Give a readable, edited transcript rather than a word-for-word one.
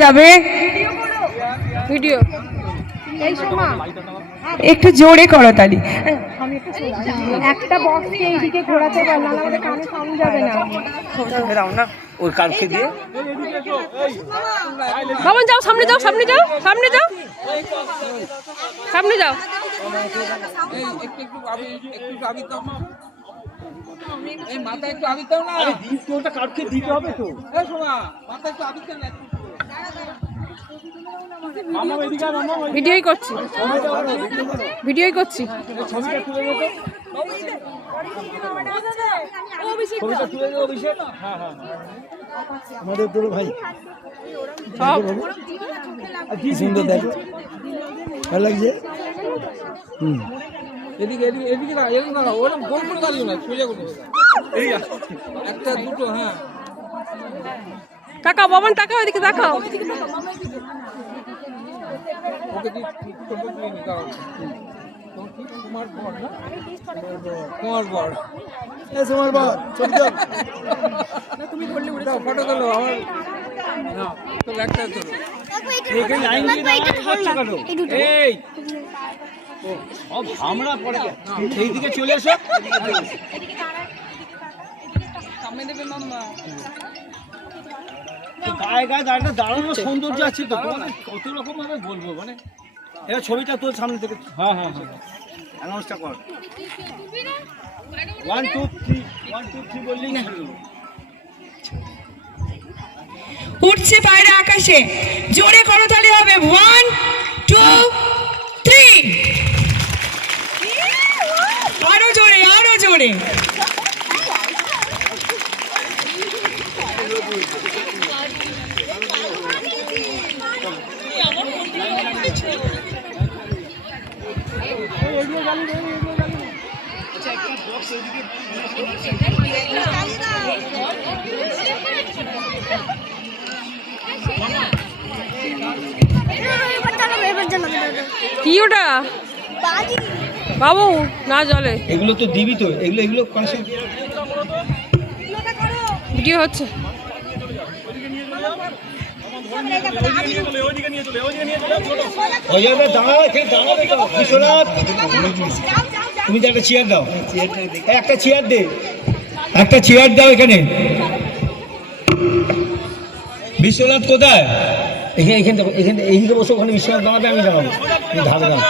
যাবে ভিডিও একটু জোরে করো তালি। একটা বক্স এইদিকে ঘোরাতে পারলাম না, আমাদের কানে সাউন্ড যাবে না। ওই কালকে দিয়ে বাবন যাও, সামনে যাও, সামনে যাও, সামনে যাও, সামনে যাও। ভিডিওই করছি, ভিডিওই করছি। আমাদের বড় ভাই সব কি সুন্দর দেখো, ভালো লাগছে। এদিকে এদিকে এদিকে না, এদিকে না, ওরকম গোল করে দাঁড়িয়ে না, সোজা করে একটা দুটো। হ্যাঁ তাকাও বাবন, তাকাও, এদিকে তাকাও। ওকে ঠিক করতে দিয়ে নি দাও। তোমার বর না, তোমার বর, তোমার বাবা চল যাও। তুমি করলে উড়ে দাও, ফটো তোলো আমার না তো একটা তোলো। এই লাইন দিয়ে দাও, এই ও সব আমরা পড়ে সেই দিকে চলে এসো। সামনে দেবে মাম্মা। গায়ে গায়ে দাঁড়ানো দাঁড়ানোর সৌন্দর্য আছে তো, কত রকম ভাবে বলবো। মানে এবার ছবিটা তোর সামনে থেকে, হ্যাঁ হ্যাঁ হ্যাঁ অ্যানাউন্সটা কর। 1 2 3 1 2 3 বললি না। উঠছে বাইরে আকাশে, জোরে করতালি হবে। 1 2 3, আরো জোরে, আরো জোরে। কি ওটা বাবু? না জলে এগুলো তো দিবি তো, এগুলো এগুলো পাশে ভিডিও হচ্ছে। ওই জায়গাটা দাঁড়াও, এখানে দাঁড়াবে তো। বিশ্বনাথ তুমি তো একটা চেয়ার দাও, একটা চেয়ার দে, একটা চেয়ার দাও এখানে। বিশ্বনাথ কোথায়? এখানে এখানে দেখো, এখানে এইদিকে বসো, ওখানে বিশ্বনাথ দাঁড়াবে, আমি দাঁড়াবো, ধারে দাঁড়াবো।